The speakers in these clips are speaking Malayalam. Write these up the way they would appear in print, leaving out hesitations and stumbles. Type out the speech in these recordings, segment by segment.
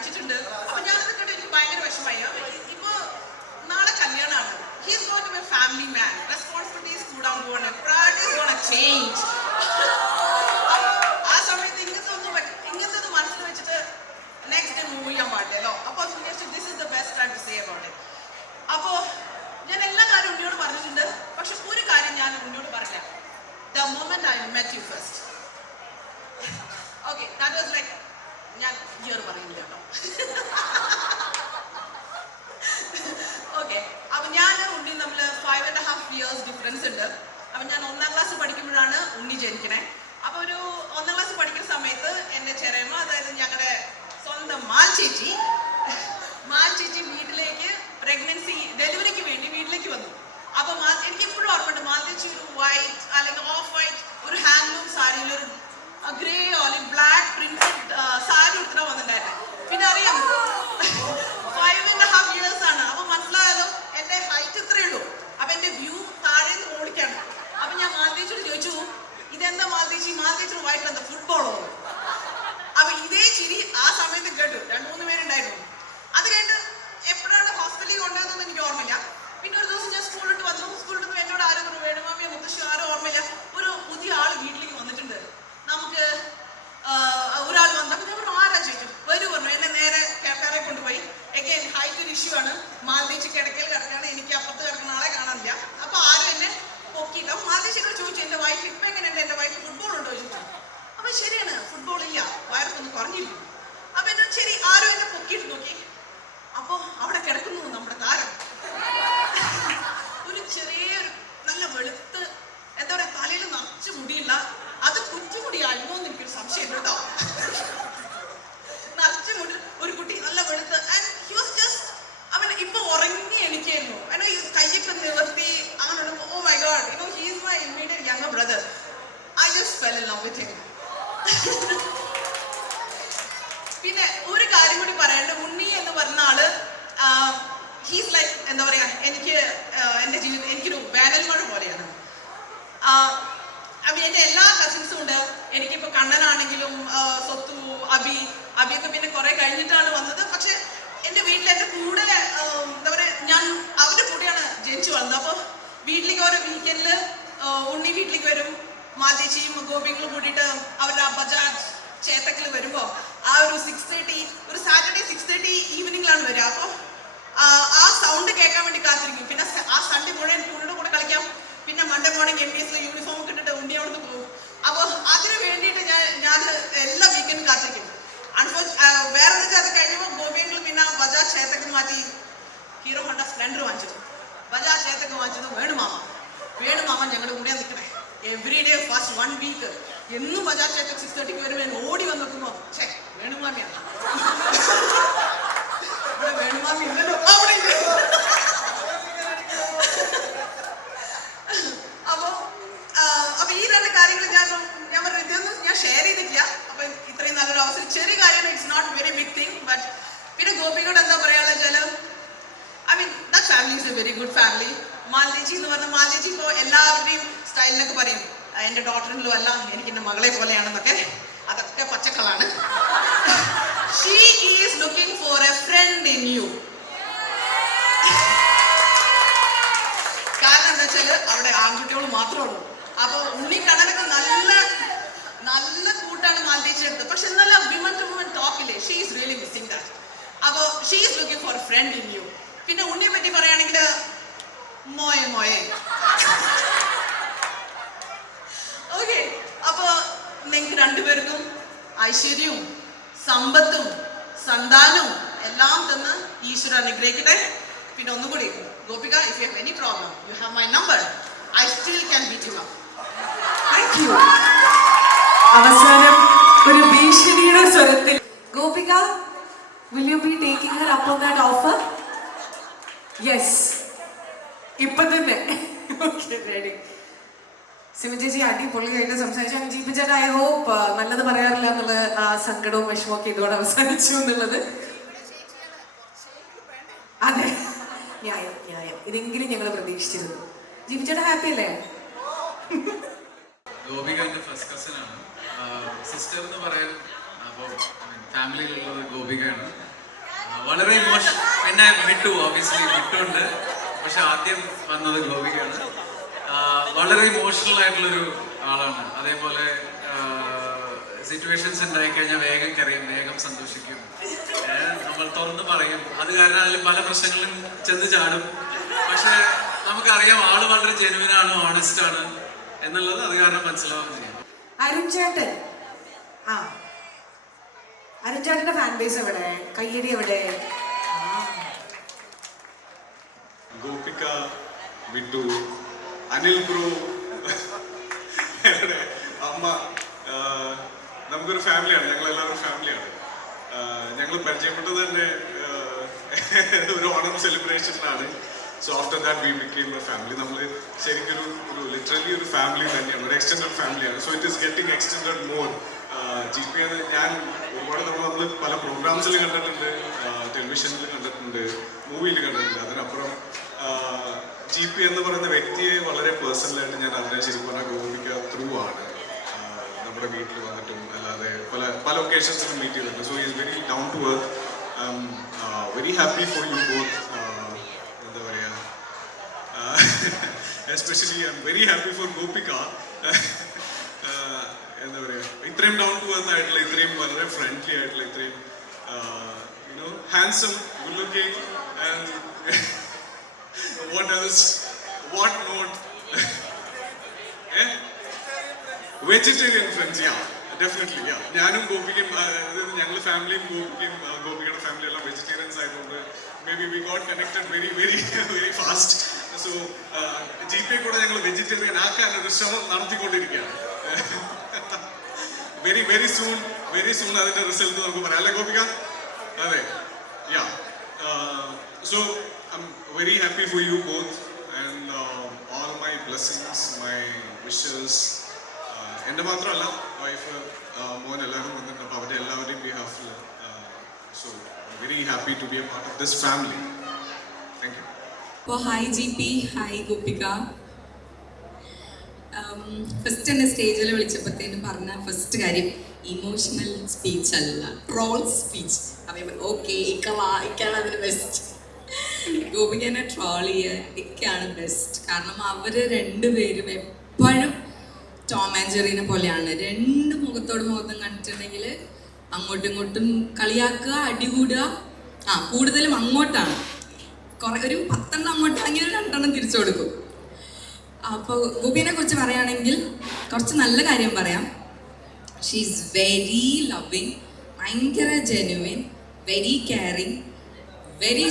പഠിച്ചിട്ടുണ്ട്. അപ്പൊ ഞാനത് കേട്ട് എനിക്ക് ഭയങ്കര വിഷമായി. ഇപ്പൊ നാളെ കല്യാണമാണ്. He's going to be a family man. Responsibilities കൂടാൻ പോവാണ്. Priorities is gonna change. ആ സമയത്ത് ഇങ്ങനത്തെ മനസ്സിൽ വെച്ചിട്ട് നെക്സ്റ്റ് ഡേ മൂവ് ചെയ്യാൻ പാടില്ലല്ലോ. അപ്പൊ this is the best time to say about it. അപ്പോ ഞാൻ എല്ലാ കാര്യം ഉണ്ണിയോട് പറഞ്ഞിട്ടുണ്ട്. പക്ഷെ ഒരു കാര്യം ഞാൻ ഉണ്ണിയോട് പറഞ്ഞില്ല. The moment I met you first. Okay, that was like ഞാൻ ഇയർ പറയുന്നില്ല കേട്ടോ. ഓക്കെ, അപ്പൊ ഞാൻ ഉണ്ണി തമ്മിൽ 5.5 years ഡിഫറൻസ് ഉണ്ട്. അപ്പൊ ഞാൻ 1ാം ക്ലാസ് പഠിക്കുമ്പോഴാണ് ഉണ്ണി ജനിക്കണേ. അപ്പൊ ഒരു 1ാം ക്ലാസ് പഠിക്കുന്ന സമയത്ത് എന്റെ ചെറിയമ്മ, അതായത് ഞങ്ങളുടെ സ്വന്തം മാൽ ചേച്ചി വീട്ടിലേക്ക് പ്രഗ്നൻസി ഡെലിവറിക്ക് വേണ്ടി വീട്ടിലേക്ക് വന്നു. അപ്പൊ എനിക്ക് ഇപ്പോഴും ഓർമ്മയുണ്ട്, മാൽ ചേച്ചി ഒരു വൈറ്റ് അല്ലെങ്കിൽ ഓഫ് വൈറ്റ് ഒരു ഹാൻഡ്ലൂം സാരിയിൽ ഒരു ഗ്രേ അല്ലെങ്കിൽ ബ്ലാക്ക് പ്രിന്റഡ് സാരി ഉടുത്തിട്ട് വന്നിട്ടുണ്ടായിരുന്നു. പിന്നെ അറിയാം 5.5 years ആണ്. അപ്പൊ മനസ്സിലായാലോ എന്റെ ഹൈറ്റ് ഇത്രയേ ഉള്ളൂ. അപ്പൊ എന്റെ വ്യൂ താഴേന്ന് ഓടിക്കാണ്. അപ്പൊ ഞാൻ മാൽദേശിയോട് ചോദിച്ചു, ഇതെന്താ മാൽദേശിന് വൈറ്റ് എന്താ ഫുട്ബോളോ? അപ്പൊ ഇതേ ചിരി ആ സമയത്ത് കേട്ടു. 2-3 പേരുണ്ടായിരുന്നു. അത് കഴിഞ്ഞിട്ട് എപ്പോഴാണ് ഹോസ്പിറ്റലിൽ കൊണ്ടുവന്നതെന്ന് എനിക്ക് ഓർമ്മയില്ല. പിന്നെ ഒരു ദിവസം ഞാൻ സ്കൂളിട്ട് വന്നു. എന്നോട് ആരും പറഞ്ഞു, വേണുമാമിയോ മുത്തശ്ശി ആരും ഓർമ്മയില്ല, ഒരു പുതിയ ആള് വീട്ടിലേക്ക് വന്നിട്ടുണ്ട്, നമുക്ക് ഒരാൾ വന്നു. അപ്പൊ ഞാൻ പറഞ്ഞു ആരാ ചോദിച്ചു. വരൂ പറഞ്ഞു. എന്നെ നേരെ കേക്കാറെ കൊണ്ടുപോയി. എഗെയിൻ ഹൈറ്റ് ഒരു ഇഷ്യൂ ആണ്. മാൽദേശി കിടക്കയിൽ കിടക്കാണ്. എനിക്ക് അപ്പുറത്ത് കിടക്കുന്ന ആളെ കാണാനില്ല. അപ്പൊ ആരും എന്നെ പൊക്കിയിട്ട് മാൽദേശികൾ ചോദിച്ചു, എന്റെ വയറ്റിൽ ഇപ്പൊ എങ്ങനെയുണ്ട്, എന്റെ വയറ്റിൽ ഫുട്ബോൾ ഉണ്ടോ ചോദിച്ചു. അപ്പൊ ശരിയാണ്, ഫുട്ബോൾ ഇല്ല, വയറൊന്ന് കുറഞ്ഞിരിക്കും. അപ്പൊ എന്നോട് ശരി ആരും എന്നെ പൊക്കിയിട്ട് നോക്കി. അപ്പൊ അവിടെ കിടക്കുന്നു നമ്മുടെ താരം. ഒരു ചെറിയൊരു നല്ല വെളുത്ത്, എന്താ പറയാ, തലയിൽ നിറച്ച് മുടിയില്ല. അത് കുറ്റിമുടിയായിരുന്നോ എന്ന് എനിക്കൊരു സംശയം കേട്ടോ. നിറച്ച് മുടി ഒരു കുട്ടി, നല്ല വെളുത്ത്. അവൻ ഇപ്പൊ ഉറങ്ങി എണിക്കായിരുന്നു. കയ്യൊക്കെ നിവർത്തി അങ്ങനെ. Oh my God, he is my immediate younger brother. I just fell in love with him. പിന്നെ ഒരു കാര്യം കൂടി പറയണ്ട. ഉണ്ണി എന്ന് പറഞ്ഞ ആള് ഹീസ് ലൈക്ക്, എന്താ പറയാ, എനിക്ക് എന്റെ ജീവിതം എനിക്കൊരു വേനൽമഴ പോലെയാണ്. അപ്പൊ എന്റെ എല്ലാ കസിൻസും ഉണ്ട്. എനിക്കിപ്പോ കണ്ണനാണെങ്കിലും സ്വത്തു, അബിയൊക്കെ പിന്നെ കുറെ കഴിഞ്ഞിട്ടാണ് വന്നത്. പക്ഷെ എന്റെ വീട്ടിൽ എന്റെ കൂടെ എന്താ പറയാ, ഞാൻ അവരുടെ കൂടെയാണ് ജനിച്ചു വന്നത്. അപ്പൊ വീട്ടിലേക്ക് ഓരോ വീക്കെൻഡില് ഉണ്ണി വീട്ടിലേക്ക് വരും. മാതേച്ചിയും ഗോപികളും കൂടിയിട്ട് അവരുടെ ബജാജ് ചേത്തക്കിൽ വരുമ്പോ ആ ഒരു 6:30, ഒരു സാറ്റർഡേ 6:30 ഈവനിങ്ങിലാണ് വരിക. അപ്പൊ ആ സൗണ്ട് കേൾക്കാൻ വേണ്ടി കാത്തിരിക്കും. പിന്നെ ആ സൺഡേ മുഴുവൻ ഉണ്ണിയുടെ കൂടെ കളിക്കാം. പിന്നെ മൺഡേ മോർണിംഗ് MPS യൂണിഫോം ഒക്കെ ഇട്ടിട്ട് ഉണ്ണി അവിടുന്ന് പോകും. അപ്പൊ അതിന് വേണ്ടിയിട്ട് ഞാൻ എല്ലാ വീക്കെൻഡും കാത്തിരിക്കും. വേറെ അത് കഴിഞ്ഞപ്പോൾ ഗോപികൾ പിന്നെ ബജാജ് ചേത്തക്ക് മാറ്റി ഹീറോ ഹോണ്ട സ്പ്ലെൻഡർ വാങ്ങിച്ചു. ബജാജ് ചേത്തക്ക് വാങ്ങിച്ചത് വേണുമാമ ഞങ്ങളുടെ കൂടെ നിൽക്കണേ. എവറി ഡേ ഫസ്റ്റ് 1 week എന്നും ബജാജ് ചേത്തക്ക് 6:30 വരുമ്പോൾ ഓടി വന്ന് നോക്കുമ്പോ വേണുമാമിയാണ്. ഇവിടെ വേണുമാമി ഇല്ലല്ലോ. അപ്പൊ ഈ 2 കാര്യങ്ങൾ ഞാൻ പറഞ്ഞു, ഇതൊന്നും ഞാൻ ഷെയർ ചെയ്തിട്ടില്ല. അപ്പൊ ഇത്രയും നല്ലൊരു അവസരം, ചെറിയ കാര്യം, it's not very big thing. But പിന്നെ ഗോപിയോട് എന്താ പറയാനുള്ള വെച്ചാല്, I mean that family is a very good family. മാൽദേശി എന്ന് പറഞ്ഞാൽ മാൽദേശി ഇപ്പോ എല്ലാവരുടെയും സ്റ്റൈലിനൊക്കെ പറയും എന്റെ ഡോട്ടറിലോ അല്ല, എനിക്ക് എന്റെ മകളെ പോലെയാണെന്നൊക്കെ. അതൊക്കെ പച്ചക്കളാണ്. She is looking for a friend in you. കാരണം എന്താ വെച്ചാല് അവിടെ ആൺകുട്ടികൾ മാത്രമേ ഉള്ളൂ. അപ്പൊ ഉണ്ണി കണ്ണനൊക്കെ നല്ല കൂട്ടാണ് മാൽദേശി എടുത്തത്. പക്ഷെ നല്ല വിമൻ ടു വിമൻ ടോക്കില്ലേ, she is really missing that. അപ്പൊ she is looking for a friend in you. പിന്നെ ഉണ്ണിയെ പറ്റി പറയുകയാണെങ്കിൽ മോയെ ഓക്കെ. അപ്പൊ നിങ്ങൾക്ക് രണ്ടുപേർക്കും ഐശ്വര്യവും സമ്പത്തും സന്താനവും എല്ലാം തന്ന് ഈശ്വരൻ അനുഗ്രഹിക്കട്ടെ. പിന്നെ ഒന്നുകൂടി, Gopika, if you have any problem, you have my number. I still can beat you up. Thank you. അവസാനം ഒരു ഭീഷണിയുടെ സ്വരത്തിൽ, Gopika, will you be taking her up on that offer? Yes. ഇപ്പൊ തന്നെ. Okay, ready. സിമി ചേച്ചി അടിപൊളിയായിട്ട് സംസാരിച്ചു. ജീപ്പി ചേട്ടാ, ഐ ഹോപ്പ് നല്ലത് പറയാറില്ല എന്നുള്ള ആ സങ്കടവും വിഷമവും ഒക്കെ ഇതോടെ അവസാനിച്ചു എന്നുള്ളത്. അതെ, ന്യായം. ഇതെങ്കിലും ഞങ്ങൾ പ്രതീക്ഷിച്ചിരുന്നു. ജീപ്പി ചേട്ടാ ഹാപ്പി അല്ലേ? ഗോപിക എൻ്റെ ഫസ്റ്റ് കസിൻ ആണ്. സിസ്റ്റർ എന്ന് പറയാൻ അപ്പോൾ ഫാമിലിയിലുള്ളത് ഗോപികയാണ്. വളരെ പിന്നെ വിട്ടു, ഓബിയസ്ലി വിട്ടുണ്ട്. പക്ഷെ ആദ്യം വന്നത് ഗോപികയാണ്. വളരെ ഇമോഷണൽ ആയിട്ടുള്ളൊരു ആളാണ്. അതേപോലെ സിറ്റുവേഷൻസ് ഉണ്ടായിക്കഴിഞ്ഞാൽ വേഗം കരയും, വേഗം സന്തോഷിക്കും, നമ്മൾ തുറന്ന് പറയും. അത് കാരണം അതിൽ പല പ്രശ്നങ്ങളും ചെന്ന് ചാടും. പക്ഷെ നമുക്കറിയാം ആള് വളരെ ജെനുവിനാണ്, ഓണസ്റ്റ് ആണ് എന്നുള്ളത് അത് കാരണം മനസ്സിലാവുകയും ചെയ്യും. അരുൺചേട്ടൻ, അരുൺചേട്ടന്റെ ഫാൻ ബേസ് എവിടെ? കയ്യടി എവിടെ? ഗോപിക, വിട്ടു, അനിൽ ബ്രോ, അമ്മ, നമുക്കൊരു ഫാമിലിയാണ്. ഞങ്ങളെല്ലാവരും ഫാമിലിയാണ്. ഞങ്ങൾ പരിചയപ്പെട്ടത് തന്നെ ഒരു ഓണം സെലിബ്രേഷനിലാണ്. So after that we became a family. നമ്മൾ ശരിക്കും ഒരു ലിറ്ററലി ഒരു ഫാമിലി തന്നെയാണ്, ഒരു എക്സ്റ്റൻഡഡ് ഫാമിലിയാണ്. So it is getting extended more. G P ഞാൻ ഒരുപാട് നമ്മൾ പല പ്രോഗ്രാംസിൽ കണ്ടിട്ടുണ്ട്, ടെലിവിഷനിൽ കണ്ടിട്ടുണ്ട്, മൂവിയിൽ കണ്ടിട്ടുണ്ട്. അതിനപ്പുറം ജി പി എന്ന് പറയുന്ന വ്യക്തിയെ വളരെ പേഴ്സണലായിട്ട് ഞാൻ അറിഞ്ഞ ശരിക്കും പറഞ്ഞാൽ ഗോപിക ത്രൂ ആണ്. നമ്മുടെ വീട്ടിൽ വന്നിട്ടും അല്ലാതെ പല ഒക്കേഷൻസിലും മീറ്റ് ചെയ്തിട്ടുണ്ട്. So is very down to earth. Very happy for you both. എന്താ പറയുക, especially I'm very happy for Gopika. എന്താ പറയുക, ഇത്രയും ഡൗൺ ടു എർത്ത് ആയിട്ടുള്ള, ഇത്രയും വളരെ ഫ്രണ്ട്ലി ആയിട്ടുള്ള, ഇത്രയും handsome, good looking and what else, what not. Vegetarian friends, yeah, definitely, yeah. ഞാനും ഗോപിക്കും, ഞങ്ങൾ ഫാമിലിയും ഗോപികയുടെ ഫാമിലി എല്ലാം വെജിറ്റേറിയൻസ് ആയതുകൊണ്ട് may be we got connected very very very fast. So G P കൂടെ ഞങ്ങൾ വെജിറ്റേറിയൻ ആക്കാൻ ഒരു ശ്രമം നടത്തിക്കൊണ്ടിരിക്കുകയാണ്. വെരി വെരി സൂൺ അതിന്റെ റിസൾട്ട് നമുക്ക് പറയാം, അല്ലേ ഗോപിക? അതെ, യാ. So I'm very happy for you both, and all my blessings, my wishes. എൻ്റെ മാത്രമല്ല, വൈഫ്, മോൻ എല്ലാവരും വന്നിട്ടുണ്ട്. അപ്പോൾ അവരുടെ എല്ലാവരുടെയും ബിഹാഫിൽ. So I'm very happy to be a part of this family. Thank you. അപ്പോൾ hi G P, hi Gopika. First എന്നെ സ്റ്റേജിൽ വിളിച്ചപ്പോഴത്തേനും പറഞ്ഞ ഫസ്റ്റ് കാര്യം ഇമോഷണൽ സ്പീച്ച് അല്ല, ട്രോൾ സ്പീച്ച്. പറയുമ്പോൾ ഓക്കെ, ഇക്കാണ് അതിന് ബെസ്റ്റ്. ഗോപികനെ ട്രോൾ ചെയ്യാൻ ബെസ്റ്റ്. കാരണം അവർ രണ്ടുപേരും എപ്പോഴും ടോം ആൻഡ് ജെറിനെ പോലെയാണ്. രണ്ട് മുഖത്തോട് മുഖത്തും കണ്ടിട്ടുണ്ടെങ്കിൽ അങ്ങോട്ടും ഇങ്ങോട്ടും കളിയാക്കുക, അടികൂടുക. കൂടുതലും അങ്ങോട്ടാണ്. ഒരു 10 അങ്ങോട്ടാണെങ്കിൽ 2 തിരിച്ചു കൊടുക്കും. അപ്പോൾ ഗോപിനെ കുറിച്ച് പറയുകയാണെങ്കിൽ കുറച്ച് നല്ല കാര്യം പറയാം. ഷീ ഈസ് വെരി ലവിങ്, ഭയങ്കര ജെനുവിൻ, വെരി കെയറിങ്, വെരി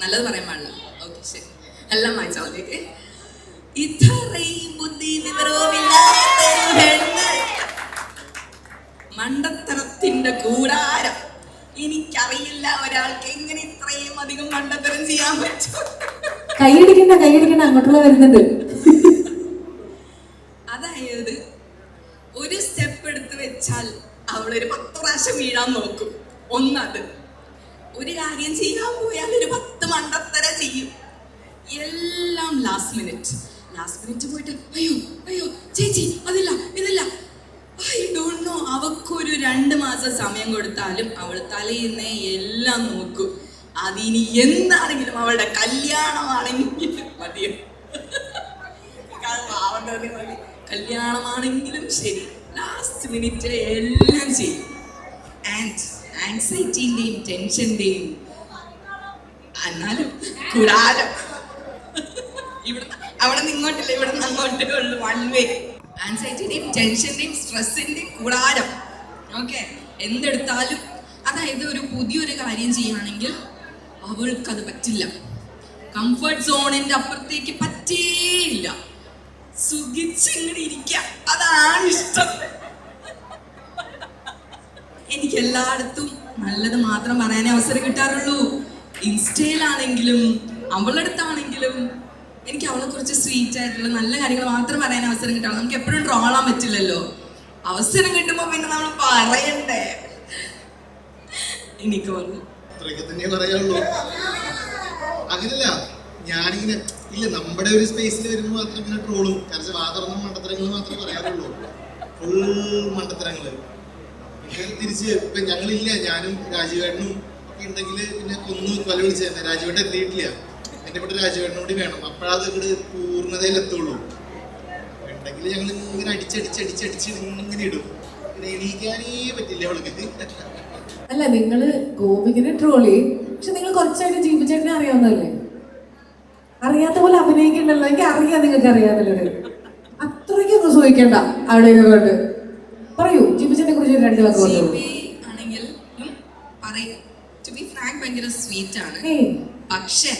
നല്ലത് പറയാൻ പാടില്ല. ഓക്കെ, ശരി, എല്ലാം വായിച്ചോളേക്ക്. ഇത്രയും ബുദ്ധി മണ്ടത്തരത്തിന്റെ കൂടാരം. എനിക്കറിയില്ല ഒരാൾക്ക് എങ്ങനെ ഇത്രയും അധികം മണ്ടത്തരം ചെയ്യാൻ പറ്റും. കൈയടിക്കണ്ട, അങ്ങോട്ടുള്ള വരുന്നുണ്ട്. അതായത് ഒരു സ്റ്റെപ്പ് എടുത്ത് വെച്ചാൽ അവളൊരു 10 പ്രാവശ്യം വീഴാൻ നോക്കും. ഒന്നത്, ഒരു കാര്യം ചെയ്യാൻ പോയാൽ ഒരു 10 മണ്ടത്തര ചെയ്യും. എല്ലാം ലാസ്റ്റ് മിനിറ്റ് പോയിട്ട് അയ്യോ ചേച്ചി അതില്ല ഇതില്ല. I don't know. അവക്കൊരു 2 മാസം സമയം കൊടുത്താലും അവൾ തലേന്നേ എല്ലാം നോക്കും. അതിനി എന്താണെങ്കിലും അവളുടെ കല്യാണമാണെങ്കിലും മതിയോ, കല്യാണമാണെങ്കിലും ശരി, ലാസ്റ്റ് മിനിറ്റ് എല്ലാം ചെയ്യും. ആൻഡ് ആൻസൈറ്റിന്റെയും ടെൻഷന്റെയും എന്നാലും കുടാരം. അവിടെ നിന്ന് ഇങ്ങോട്ടില്ല, ഇവിടെ നിന്ന് അങ്ങോട്ടേ ഉള്ളു, 1 വേ. ആൻസൈറ്റിന്റെയും ടെൻഷന്റെയും സ്ട്രെസ്സിന്റെയും കുടാരം. ഓക്കെ, എന്തെടുത്താലും, അതായത് ഒരു പുതിയൊരു കാര്യം ചെയ്യുകയാണെങ്കിൽ അവൾക്കത് പറ്റില്ല. കംഫർട്ട് സോണിന്റെ അപ്പുറത്തേക്ക് പറ്റേയില്ല. സുഖിച്ചിങ്ങനെ ഇരിക്കാം, അതാണ് ഇഷ്ടം. എനിക്ക് എല്ലായിടത്തും നല്ലത് മാത്രം പറയാനേ അവസരം കിട്ടാറുള്ളൂ. ഇൻസ്റ്റയിലാണെങ്കിലും അവളുടെ അടുത്താണെങ്കിലും എനിക്ക് അവളെ കുറിച്ച് സ്വീറ്റ് ആയിട്ടുള്ള നല്ല കാര്യങ്ങൾ മാത്രം പറയാൻ അവസരം കിട്ടാറുള്ളൂ. നമുക്ക് എപ്പോഴും ട്രോളാൻ പറ്റില്ലല്ലോ. അവസരം കിട്ടുമ്പോ പിന്നെ നമ്മൾ പറയണ്ടേ. എനിക്ക് പറഞ്ഞു തന്നെ പറയാനുള്ളൂ. അങ്ങനല്ല, ഞാനിങ്ങനെ ഇല്ല, നമ്മുടെ ഒരു സ്പേസിൽ വരുമ്പോൾ മാത്രം ഇങ്ങനെ ട്രോളും. കാരണം വാതറന്ന മണ്ടത്തരങ്ങൾ മാത്രമേ പറയാറുള്ളൂ, ഫുൾ മണ്ടത്തരങ്ങള്. തിരിച്ച് ഇപ്പൊ ഞങ്ങളില്ല, ഞാനും രാജീവേട്ടനും ഒക്കെ ഉണ്ടെങ്കിൽ പിന്നെ കൊന്നു കൊല വിളിച്ചതന്നെ. രാജുവേട്ടൻ എത്തിയിട്ടില്ല. എൻ്റെ ഇവിടെ രാജുവേട്ടനും കൂടി വേണം, അപ്പോഴത് ഇവിടെ പൂർണ്ണതയിലെത്തുള്ളൂ. ഉണ്ടെങ്കിൽ ഞങ്ങൾ ഇങ്ങനെ അടിച്ചടിച്ച് ഇങ്ങനെ ഇടും. പിന്നെ എണീക്കാനേ പറ്റില്ല അവൾക്ക്. അല്ല, നിങ്ങള് ഗോപികനെ ട്രോൾ ചെയ്യും, പക്ഷെ നിങ്ങൾ കുറച്ചായിട്ട് ജീവിച്ചേട്ടനെ അറിയാവുന്നതല്ലേ? അറിയാത്ത പോലെ അഭിനയിക്കണ്ടല്ലോ. എനിക്ക് അറിയാം, നിങ്ങൾക്ക് അറിയാന്നുള്ളത്. അത്രയ്ക്കൊന്നും സൂഹിക്കണ്ട അവിടെ ഇരുന്നുകൊണ്ട്. പറയൂ, ജീവിച്ചതിനെ കുറിച്ച് 2 വാക്ക് പറഞ്ഞു. ആണെങ്കിൽ പറയും, ടു ബി ഫ്രാങ്ക് ഭയങ്കര സ്വീറ്റ് ആണ്, പക്ഷേ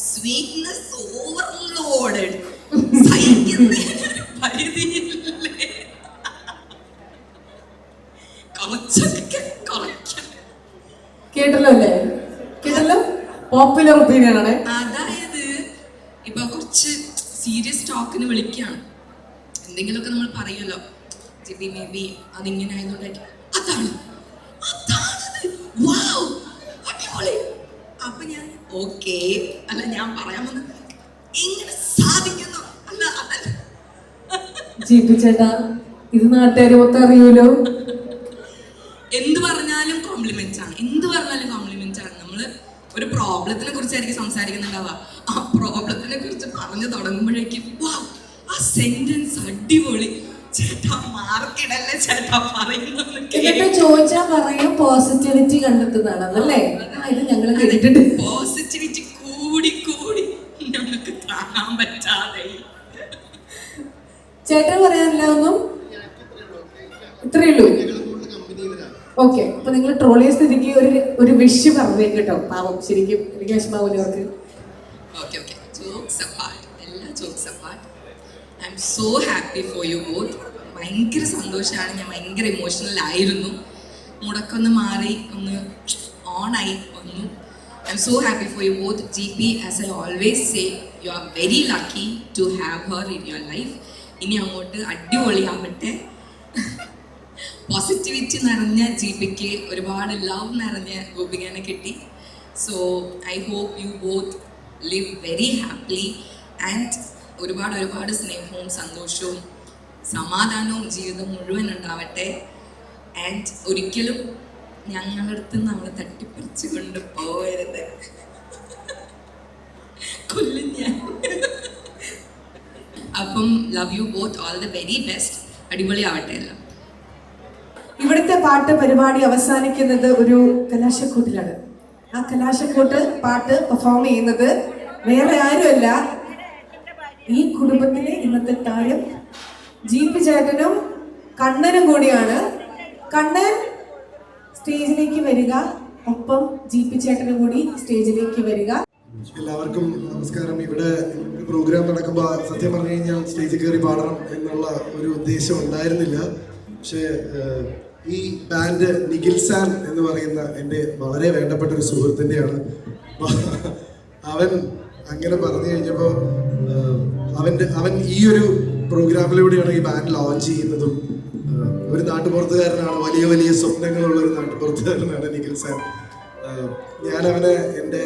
സ്വീറ്റ്നെസ് ഓവർലോഡഡ്. പരിധിയില്ലേ, കേട്ടല്ലോ അല്ലേ? കേട്ടല്ലോ, പോപ്പുലർ ഒപ്പീനിയൻ ആണ്. അതായത് ഇപ്പൊ കുറച്ച് സീരിയസ് ടോക്കിന് വിളിക്കുകയാണ്, എന്തെങ്കിലുമൊക്കെ നമ്മൾ പറയുമല്ലോ, മേ ബി അതിങ്ങനെ ആയതുകൊണ്ടായിരിക്കും, അതാണ് അടിപൊളി. അപ്പൊ ഞാൻ ഓക്കെ, അല്ല ഞാൻ പറയാൻ വന്ന എങ്ങനെ സാധിക്കുന്നു, അല്ല അതല്ല. ജീവിച്ചേട്ടാ, ഇത് നാട്ടുകാർ മൊത്തം അറിയൂലോ. എന്ത് പറഞ്ഞാലും കോംപ്ലിമെന്റ്സ് ആണ്, എന്ത് പറഞ്ഞാലും കോംപ്ലിമെന്റ്സ് ആണ്. നമ്മള് ഒരു പ്രോബ്ലത്തിനെ കുറിച്ചായിരിക്കും സംസാരിക്കുന്നുണ്ടാവുക, ആ പ്രോബ്ലത്തിനെ കുറിച്ച് പറഞ്ഞു തുടങ്ങുമ്പോഴേക്കും ആ സെന്റൻസ് അടിപൊളി, ചേട്ടാ മാർക്കിടല്ലേ ചേട്ടാ പറയുന്നത്. ചോദിച്ചാ പറയും പോസിറ്റിവിറ്റി കണ്ടെത്തുന്നതാണല്ലേ. ഇത് ഞങ്ങൾ കേട്ടിട്ടുണ്ട്. പോസിറ്റിവിറ്റി കൂടി കൂടി ഞങ്ങൾക്ക് കാണാൻ പറ്റാതെ. ചേട്ടൻ പറയാനില്ല ഒന്നും, ഇത്രയേ ഉള്ളൂ. ഓക്കെ, അപ്പൊ നിങ്ങൾ ട്രോളിയ സ്ഥിതിക്ക് ഒരു വിഷ് പറഞ്ഞേക്ക് കേട്ടോ. പാവം, ശരിക്കും എനിക്ക് വിഷമാവൂല അവർക്ക്. ഓക്കെ ഓക്കെ, ജോക്സ് അപ്പാർട്ട്, എല്ലാ jokes apart, I M so happy for you both. ഭയങ്കര സന്തോഷമാണ്, ഞാൻ ഭയങ്കര ഇമോഷണൽ ആയിരുന്നു. മുടക്കൊന്ന് മാറി ഒന്ന് ഓണായി വന്നു. I'm so happy for you both. GP, as I always say, you are very lucky to have her in your life. ഇനി അങ്ങോട്ട് അടിപൊളിയാവട്ടെ. പോസിറ്റിവിറ്റി നിറഞ്ഞ GPക്ക് ഒരുപാട് ലവ് നിറഞ്ഞ ഗോപികനെ കിട്ടി. So I hope you both live very happily and ഒരുപാട് ഒരുപാട് സ്നേഹവും സന്തോഷവും സമാധാനവും ജീവിതം മുഴുവൻ ഉണ്ടാവട്ടെ. ആൻഡ് ഒരിക്കലും ഞങ്ങളുടെ അടുത്ത് നിന്ന് അവളെ തട്ടിപ്പറിച്ച് കൊണ്ട് പോകരുത്, കൊല്ലും ഞാൻ. അപ്പം love you both, all the very best. അടിപൊളിയാവട്ടെ എല്ലാം. ഇവിടുത്തെ പാട്ട് പരിപാടി അവസാനിക്കുന്നത് ഒരു കലാശക്കൂട്ടിലാണ്. ആ കലാശക്കൂട്ട് പാട്ട് പെർഫോം ചെയ്യുന്നത് വേറെ ആരുമല്ല, ഈ കുടുംബത്തിലെ ഇന്നത്തെ താരം GP ചേട്ടനും കണ്ണനും കൂടിയാണ്. കണ്ണൻ സ്റ്റേജിലേക്ക് വരിക, ഒപ്പം GP ചേട്ടനും കൂടി സ്റ്റേജിലേക്ക് വരിക. എല്ലാവർക്കും നമസ്കാരം. ഇവിടെ പ്രോഗ്രാം നടക്കുമ്പോൾ സത്യം പറഞ്ഞു കഴിഞ്ഞാൽ സ്റ്റേജിൽ കയറി പാടണം എന്നുള്ള ഒരു ഉദ്ദേശം ഉണ്ടായിരുന്നില്ല. പക്ഷേ ഈ ബാൻഡ് നിഖിൽ സാൻ എന്ന് പറയുന്ന എൻ്റെ വളരെ വേണ്ടപ്പെട്ട ഒരു സുഹൃത്തിൻ്റെയാണ്. അവൻ അങ്ങനെ പറഞ്ഞു കഴിഞ്ഞപ്പോൾ അവൻ ഈ ഒരു പ്രോഗ്രാമിലൂടെയാണ് ഈ ബാൻഡ് ലോഞ്ച് ചെയ്യുന്നതും. ഒരു നാട്ടുപുറത്തുകാരനാണ്, വലിയ വലിയ സ്വപ്നങ്ങളുള്ള ഒരു നാട്ടുപുറത്തുകാരനാണ് നിഖിൽ സാൻ. ഞാൻ അവനെ എൻ്റെ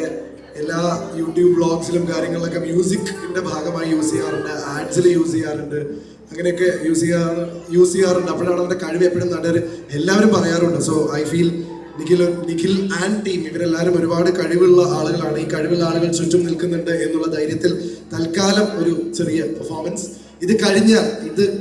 എല്ലാ യൂട്യൂബ് വ്ളോഗ്സിലും കാര്യങ്ങളിലൊക്കെ മ്യൂസിക്കിൻ്റെ ഭാഗമായി യൂസ് ചെയ്യാറുണ്ട്, ആഡ്സിൽ യൂസ് ചെയ്യാറുണ്ട്, അങ്ങനെയൊക്കെ യൂസ് ചെയ്യാറുണ്ട്. അപ്പോഴാണ് അവൻ്റെ കഴിവ് എപ്പോഴും നാട്ടുകാർ എല്ലാവരും പറയാറുണ്ട്. So I feel Nikhil and team ഇവരെല്ലാവരും ഒരുപാട് കഴിവുള്ള ആളുകളാണ്. ഈ കഴിവുള്ള ആളുകൾ ചുറ്റും നിൽക്കുന്നുണ്ട് എന്നുള്ള ധൈര്യത്തിൽ തൽക്കാലം ഒരു ചെറിയ പെർഫോമൻസ്. ഇത്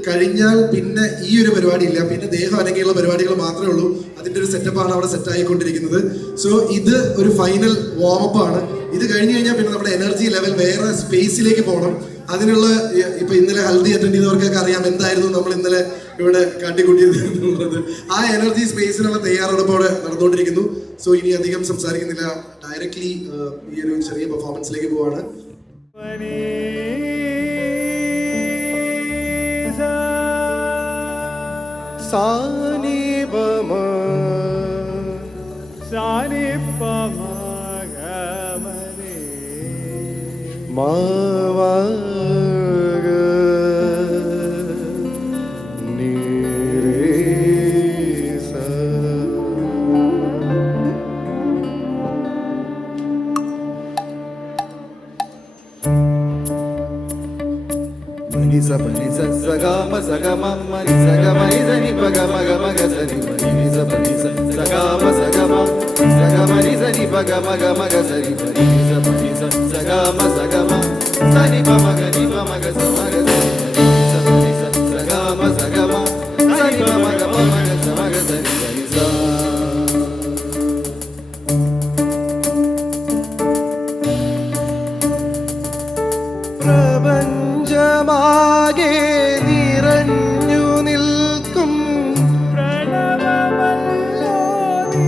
കഴിഞ്ഞാൽ പിന്നെ ഈ ഒരു പരിപാടി ഇല്ല, പിന്നെ ദേഹം അനങ്ങിയുള്ള പരിപാടികൾ മാത്രമേ ഉള്ളൂ. അതിൻ്റെ ഒരു സെറ്റപ്പാണ് അവിടെ സെറ്റായിക്കൊണ്ടിരിക്കുന്നത്. സോ ഇത് ഒരു ഫൈനൽ വാമപ്പ് ആണ്. ഇത് കഴിഞ്ഞ് കഴിഞ്ഞാൽ പിന്നെ നമ്മുടെ എനർജി ലെവൽ വേറെ സ്പേസിലേക്ക് പോകണം. അതിനുള്ള ഇപ്പൊ ഇന്നലെ ഹൽദി അറ്റൻഡ് ചെയ്തവർക്കൊക്കെ അറിയാം എന്തായിരുന്നു നമ്മൾ ഇന്നലെ ഇവിടെ കാട്ടിക്കൂട്ടിയത് എന്നുള്ളത്. ആ എനർജി സ്പേസിനുള്ള തയ്യാറെടുപ്പോടെ നടന്നുകൊണ്ടിരിക്കുന്നു. സോ ഇനി അധികം സംസാരിക്കുന്നില്ല, ഡയറക്ട്ലി ഈ ഒരു ചെറിയ പെർഫോമൻസിലേക്ക് പോവാണ്. Sa పగ మగ మగ సరి సరి స పని స సగమ సగమ సని ప మగ ని ప మగ స మగ సరి సరి స పని స సగమ సగమ సని ప మగ స మగ సరి సరి స പ്രപഞ്ചമാകെ നിറഞ്ഞു നിൽക്കും പ്രണവമല്ലോ നീ.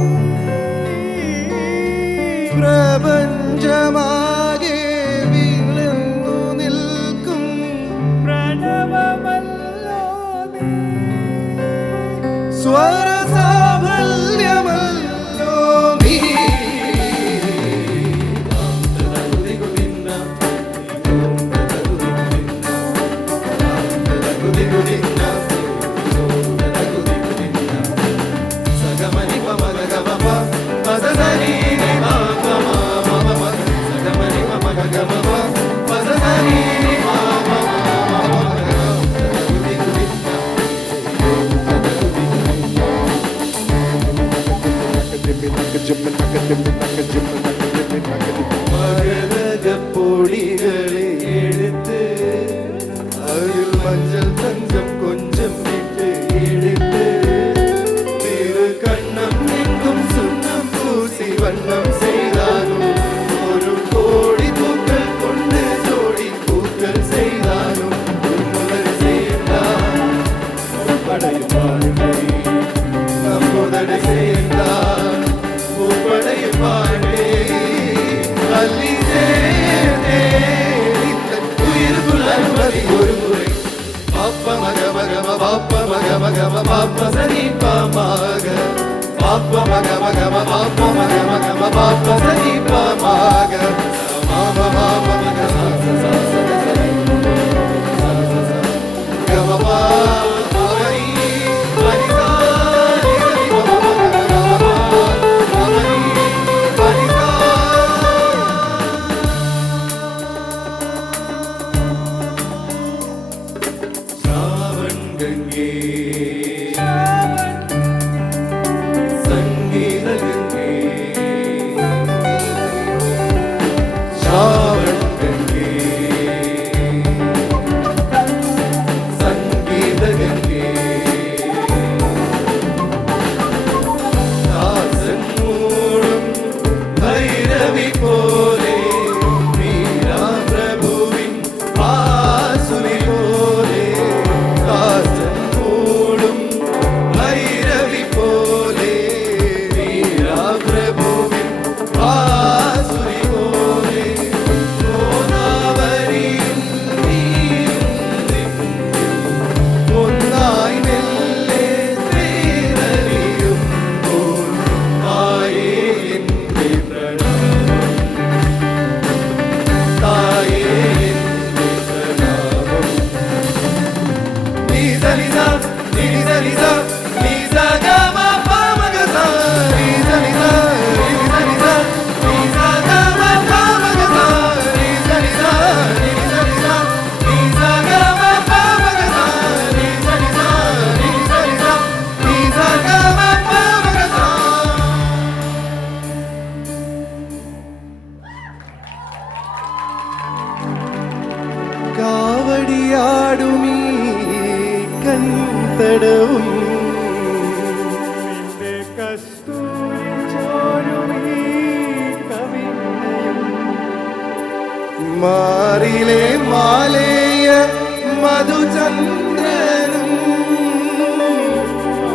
പ്രപഞ്ചമാകെ വിളർന്നു നിൽക്കും പ്രണവമല്ലോ നീ. സ്വരസാഫല്യമല്ലോ നീ. പൊടികളെ എടുത്ത് അതിൽ മഞ്ഞൾ തങ്കം കൊഞ്ചം ഇട്ട് എടുത്ത് തിരു കണ്ണം എങ്കും സുന്നം പൂസി വണ്ണം ചെയ്താലും ഒരു കോടി പൂക്കൾ കൊണ്ട് ജോടി പൂക്കൾ ചെയ്താലും പടയും പാടേ നമ്മോടെ ചെയ്താൽ പൂപ്പടയും പാടേ അല്ലി Papa maga maga ma papa maga maga ma papa sani pa maga papa maga maga ma papa maga maga ma papa sani pa maga mama mama maga sa sa sa sa sa sa ga ma pa mani mani sa ni sa ni pa maga mani mani sa Gange संगीत गंगे श्रावण गंगे संगीत गंगे दासन मूलम भैरवी पोले मीरा प्रभुविन आसुरी पोले ഭൈരവി പോലെ വീരാ പ്രഭുവിൻ ആസുരി പോലെ ഗോദാവരിയിൽ ഒന്നായി മെല്ലെ തേരറിയുമ്പോൾ തായേ എൻ്റെ പ്രണാമം തായേ എൻ്റെ പ്രണാമം Lisa, Lisa, Lisa, Lisa, Lisa, gama pa magasa. Lisa, Lisa, Lisa, Lisa, Lisa, gama pa magasa. Lisa, Lisa, Lisa, Lisa, Lisa, gama pa magasa. Lisa, Lisa, Lisa, Lisa, Lisa, gama pa magasa. കാവടിയാടുമീ കൺതടവും കസ്തൂരി ചോരുമീ കവിണ്ണയും മാറിലെ മാലേയ മധുചന്ദ്രനും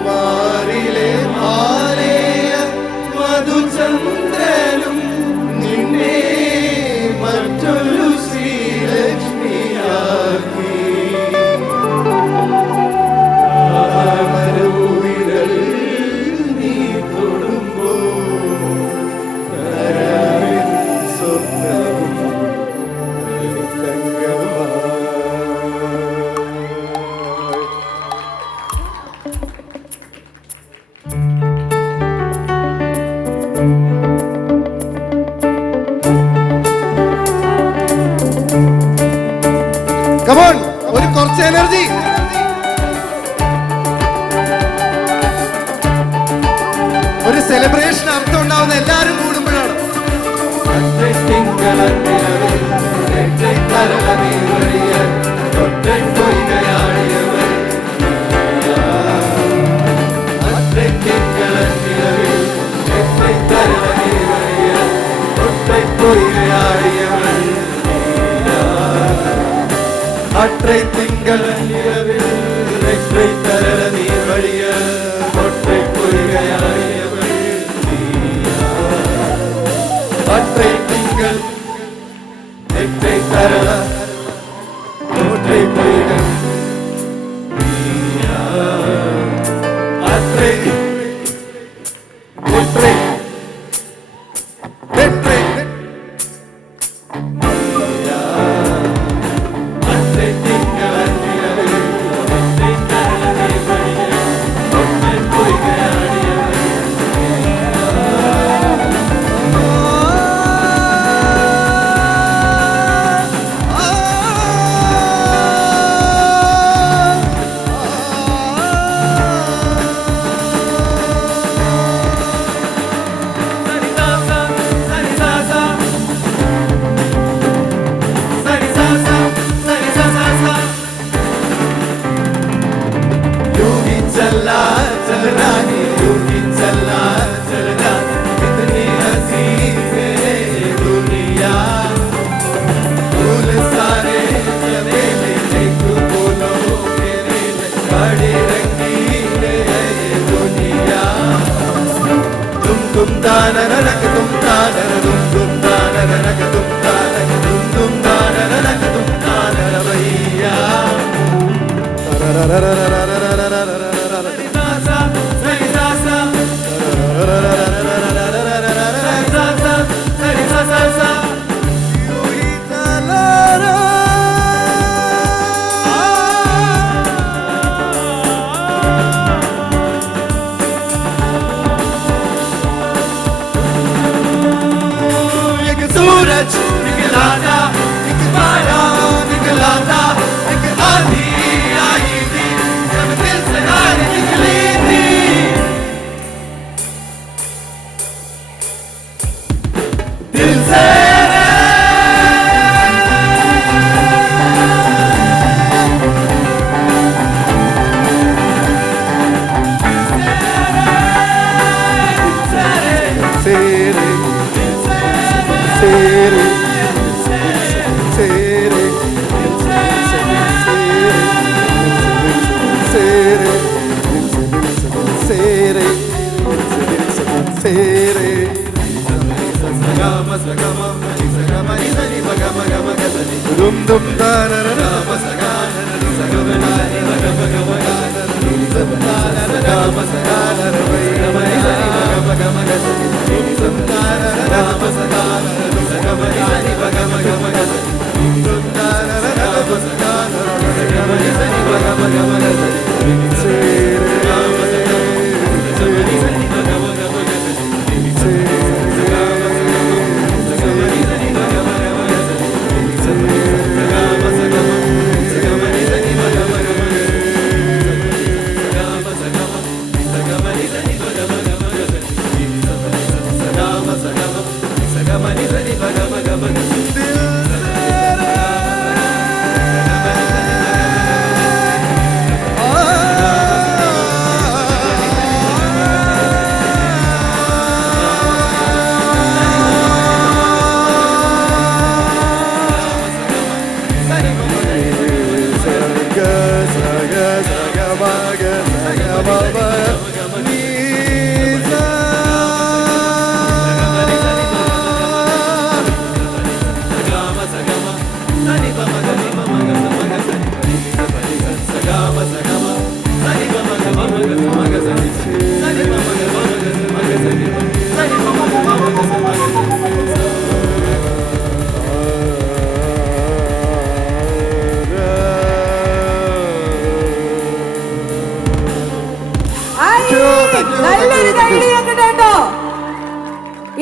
മാറിലെ മാലേയ മധുചന്ദ്രനും നിന്നെ മറ്റൊരു ശ്രീലക്ഷ്മിയാക്കി മരുവിരൽ നീ തൊടുമ്പോൾ സ്വപ്നവും കമോൺ ഒരു കുറച്ച് എനർജി ഒരു സെലിബ്രേഷൻ അർത്ഥം ഉണ്ടാവുന്ന എല്ലാവരും കൂടുമ്പോഴാണ് ஒற்றை திங்கள் இரவில் ரெற்றை தரள நீர் வழிய ஒற்றை பொய்கையாடியவள் நீயா ஒற்றை திங்கள் ரெற்றை தரள ஒற்றை பொய்கை நீயா அற்றை ஒற்றை ரெற்றை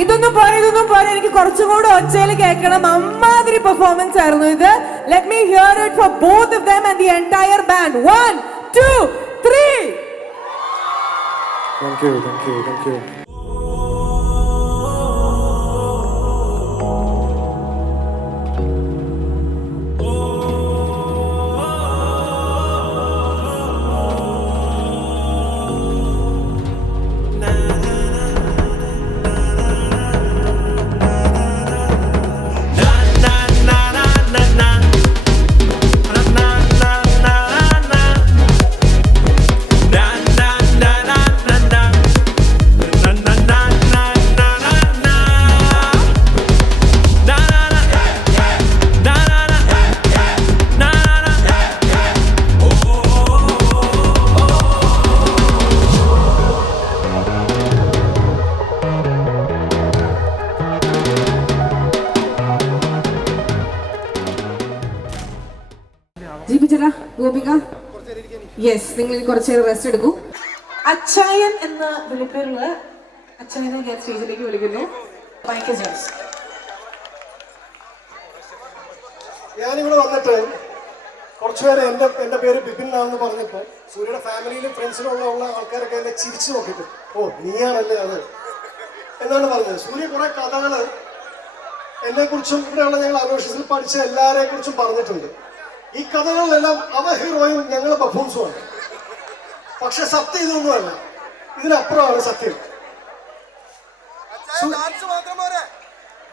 ഇതൊന്നും പോലെ എനിക്ക് കുറച്ചുകൂടെ ഒച്ചയിൽ കേൾക്കണം. അമ്മാതിരി പെർഫോമൻസ് ആയിരുന്നു ഇത്. Let me here it for both of them and the entire band. 1 2 3. Thank you. na na na na na na na Gopika, yes, നിങ്ങൾ കുറച്ച് നേരം റെസ്റ്റ് എടുക്കൂ. അച്ചായൻ എന്ന വിളിപ്പേരുള്ള അച്ചായനെ ഞാൻ സ്റ്റേജിലേക്ക് വിളിക്കുന്നു. മൈക്ക് ജോസ്. ഞാനിവിടെ വന്നിട്ട് കുറച്ചുപേരെ എൻ്റെ പേര് ബിപിൻ എന്നാണെന്ന് പറഞ്ഞപ്പോൾ സൂര്യയുടെ ഫാമിലിയിലും ഫ്രണ്ട്സിലും ഉള്ള ആൾക്കാരൊക്കെ എന്നെ ചിരിച്ചു നോക്കിയിട്ട്, ഓ നീയാണല്ലേ അത് എന്നാണ് പറഞ്ഞത്. സൂര്യ കുറെ കഥകൾ എന്നെക്കുറിച്ചും ഇവിടെയുള്ള ഞങ്ങൾ അലോഷ്യസിൽ പഠിച്ച എല്ലാവരെ കുറിച്ചും പറഞ്ഞിട്ടുണ്ട്. ഈ കഥകളിലെല്ലാം അവ ഹീറോയും ഞങ്ങൾ ബഫൂൺസുമാണ്. പക്ഷെ സത്യം ഇതൊന്നുമല്ല, ഇതിനപ്പുറമാണ് സത്യം.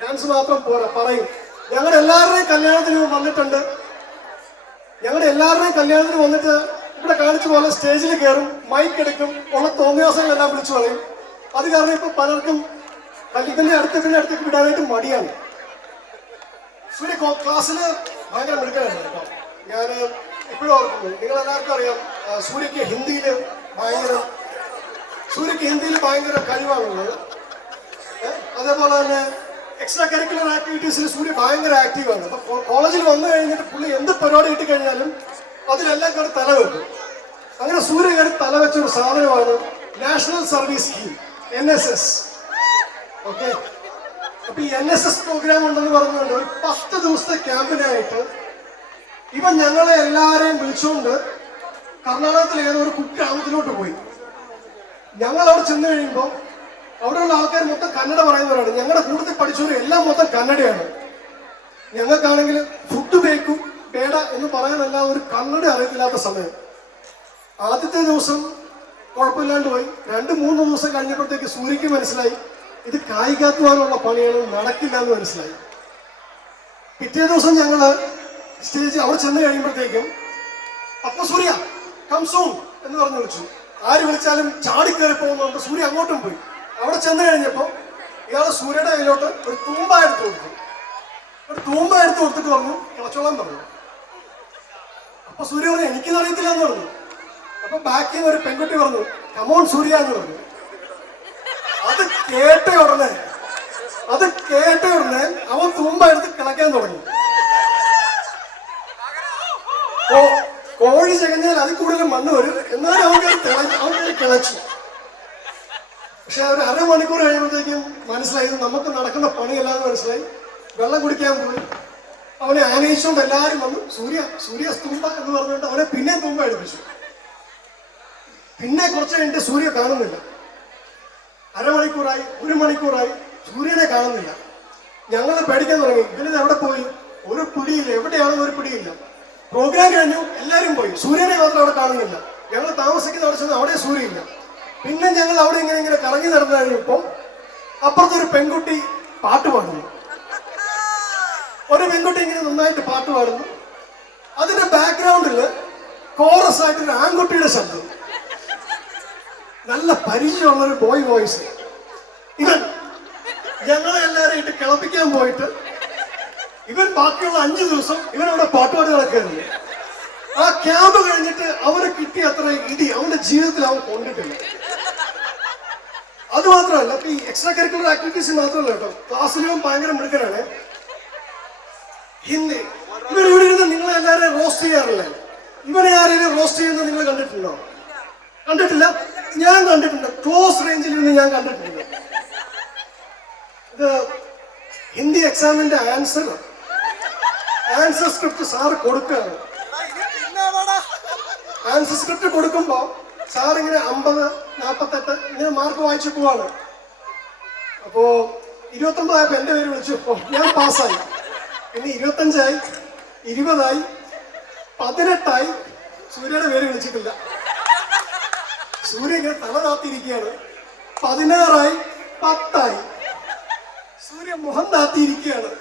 ഡാൻസ് മാത്രം പോരാ, പറയും. ഞങ്ങളുടെ എല്ലാവരുടെയും കല്യാണത്തിന് വന്നിട്ടുണ്ട്. ഞങ്ങളുടെ എല്ലാവരുടെയും കല്യാണത്തിന് വന്നിട്ട് ഇവിടെ കാണിച്ച പോലെ സ്റ്റേജിൽ കയറും, മൈക്ക് എടുക്കും, ഉള്ള തോന്നിയാസങ്ങളെല്ലാം വിളിച്ചു പറയും. അത് കാരണം ഇപ്പൊ പലർക്കും ഇതിന്റെ അടുത്തേക്ക് വിടാനായിട്ട് മടിയാണ്. സൂര്യ ക്ലാസ്സിൽ ഭയങ്കര മിടുക്കനായിരുന്നു കേട്ടോ. ഞാൻ ഇപ്പോഴും ഓർക്കുന്നു, നിങ്ങളെല്ലാവർക്കും അറിയാം സൂര്യക്ക് ഹിന്ദിയിൽ ഭയങ്കര കഴിവാണുള്ളത്. അതേപോലെ തന്നെ എക്സ്ട്രാ കരിക്കുലർ ആക്ടിവിറ്റീസിൽ സൂര്യ ഭയങ്കര ആക്റ്റീവാണ്. അപ്പൊ കോളേജിൽ വന്നു കഴിഞ്ഞിട്ട് പുള്ളി എന്ത് പരിപാടി ഇട്ട് കഴിഞ്ഞാലും അതിലെല്ലാം കയറി തല വെക്കും. അങ്ങനെ സൂര്യ കയറി തല വെച്ചൊരു സാധനമാണ് national service scheme, NSS. Okay, അപ്പൊ ഈ NSS പ്രോഗ്രാം ഉണ്ടെന്ന് പറഞ്ഞുകൊണ്ട് ഒരു 10 ദിവസത്തെ ക്യാമ്പിനായിട്ട് ഇവൻ ഞങ്ങളെ എല്ലാവരെയും വിളിച്ചുകൊണ്ട് കർണാടകത്തിലെ ഏതോ ഒരു കുഗ്രാമത്തിലോട്ട് പോയി. ഞങ്ങൾ അവിടെ ചെന്ന് കഴിയുമ്പോൾ അവിടെയുള്ള ആൾക്കാർ മൊത്തം കന്നഡ പറയുന്നവരാണ്. ഞങ്ങളുടെ കൂടുതൽ പഠിച്ചവർ എല്ലാം മൊത്തം കന്നഡയാണ്. ഞങ്ങൾക്കാണെങ്കിൽ ഫുഡ് ബേക്കും പേട എന്ന് പറയാനല്ല ഒരു കന്നഡ അറിയത്തില്ലാത്ത സമയം. ആദ്യത്തെ ദിവസം കുഴപ്പമില്ലാണ്ട് പോയി. 2-3 ദിവസം കഴിഞ്ഞപ്പോഴത്തേക്ക് സൂര്യക്ക് മനസ്സിലായി ഇത് കായികാധ്വാനമുള്ള പണിയാണ്, നടക്കില്ല എന്ന് മനസ്സിലായി. പിറ്റേ ദിവസം ഞങ്ങള് സ്റ്റേജ് അവിടെ ചെന്ന് കഴിയുമ്പോഴത്തേക്കും പത്മസൂര്യ കം സൂൺ എന്ന് പറഞ്ഞു വിളിച്ചു. ആര് വിളിച്ചാലും ചാടിക്കയറി പോകുന്നുണ്ട്. സൂര്യ അങ്ങോട്ടും പോയി. അവിടെ ചെന്ന് കഴിഞ്ഞപ്പോൾ ഇയാൾ സൂര്യയുടെ കയ്യിലോട്ട് ഒരു തൂമ്പ എടുത്ത് കൊടുത്തിട്ട് പറഞ്ഞു കിളച്ചോളാൻ പറഞ്ഞു. അപ്പൊ സൂര്യ പറഞ്ഞു എനിക്കിത് അറിയത്തില്ല എന്ന് പറഞ്ഞു. അപ്പൊ ബാക്കിൽ നിന്ന് ഒരു പെൺകുട്ടി പറഞ്ഞു കമോൺ സൂര്യ എന്ന് പറഞ്ഞു. അത് കേട്ട ഉടനെ അവൻ തൂമ്പ എടുത്ത് കിളയ്ക്കാൻ തുടങ്ങി. കോഴി ചകഞ്ഞാൽ അതിൽ കൂടുതൽ മണ്ണ് വരും, എന്നാലും അവൻ കിളച്ചു. പക്ഷെ ഒരു അരമണിക്കൂർ കഴിയുമ്പോഴത്തേക്കും മനസ്സിലായി നമുക്ക് നടക്കുന്ന പണിയല്ലാന്ന് മനസ്സിലായി. വെള്ളം കുടിക്കാൻ പോയി. അവനെ ആനയിച്ചുകൊണ്ട് എല്ലാവരും വന്നു. സൂര്യ തുമ്പ എന്ന് പറഞ്ഞുകൊണ്ട് അവനെ പിന്നെ തുമ്പ എടുപ്പിച്ചു. പിന്നെ കുറച്ച് കഴിഞ്ഞിട്ട് സൂര്യ കാണുന്നില്ല. അരമണിക്കൂറായി, 1 മണിക്കൂറായി, സൂര്യനെ കാണുന്നില്ല. ഞങ്ങൾ പേടിക്കാൻ തുടങ്ങി. ഇവനിത് എവിടെ പോയി? ഒരു പിടിയില്ല, എവിടെയാണെന്ന് ഒരു പിടിയില്ല. പ്രോഗ്രാം കഴിഞ്ഞു, എല്ലാവരും പോയി. സൂര്യനെ മാത്രം അവിടെ കാണുന്നില്ല. ഞങ്ങൾ താമസിക്കുന്ന അവിടെ ചെന്ന് അവിടെ സൂര്യയില്ല. പിന്നെ ഞങ്ങൾ അവിടെ ഇങ്ങനെ കറങ്ങി നടന്നു കഴിഞ്ഞപ്പോൾ അപ്പുറത്തൊരു പെൺകുട്ടി പാട്ട് പാടുന്നു. ഒരു പെൺകുട്ടി ഇങ്ങനെ നന്നായിട്ട് പാട്ട് പാടുന്നു. അതിന്റെ ബാക്ക്ഗ്രൗണ്ടിൽ കോറസ് ആയിട്ടൊരു ആൺകുട്ടിയുടെ ശബ്ദം, നല്ല പരിചയമുള്ളൊരു ബോയ് വോയിസ്. ഇവൻ ഞങ്ങളെ എല്ലാവരും ഇട്ട് കിളപ്പിക്കാൻ പോയിട്ട് ഇവൻ ബാക്കിയുള്ള 5 ദിവസം ഇവനവിടെ പാട്ടുപാടി നടക്കുകയായിരുന്നു. ആ ക്യാമ്പ് കഴിഞ്ഞിട്ട് അവന് കിട്ടിയ അത്ര ഇടി അവന്റെ ജീവിതത്തിൽ അവൻ കൊണ്ടിട്ടില്ല. അത് മാത്രമല്ല, ഈ എക്സ്ട്രാ കരിക്കുലർ ആക്ടിവിറ്റീസ് മാത്രമല്ല കേട്ടോ, ക്ലാസ്സിലും ഭയങ്കര മിടുക്കനാണ്. ഹിന്ദി ഇവൻ ഇവിടെ ഇരുന്ന് നിങ്ങളെ എല്ലാവരെയും റോസ്റ്റ് ചെയ്യാറില്ലേ? ഇവനെ ആരെയും റോസ്റ്റ് ചെയ്യുന്നത് നിങ്ങൾ കണ്ടിട്ടുണ്ടോ? കണ്ടിട്ടില്ല? ഞാൻ കണ്ടിട്ടുണ്ട്. ക്ലോസ് റേഞ്ചിൽ നിന്ന് ഞാൻ കണ്ടിട്ടുണ്ട്. ഇത് ഹിന്ദി എക്സാമിന്റെ ആൻസർ സ്ക്രിപ്റ്റ് സാറ് കൊടുക്കുകയാണ്. ആൻസർ സ്ക്രിപ്റ്റ് കൊടുക്കുമ്പോ സാർ ഇങ്ങനെ 50, 48 ഇങ്ങനെ മാർക്ക് വായിച്ചു പോവാണ്. അപ്പോ 29 ആയപ്പോ എന്റെ പേര് വിളിച്ചു. ഞാൻ പാസ്സായി. പിന്നെ 25 ആയി, 20 ആയി, 18 ആയി. സൂര്യയുടെ പേര് വിളിച്ചിട്ടില്ല. സൂര്യ ഇങ്ങനെ തല താത്തിയിരിക്കുകയാണ്. 16 ആയി, 10 ആയി. സൂര്യ മുഖം താത്തിയിരിക്കുകയാണ്.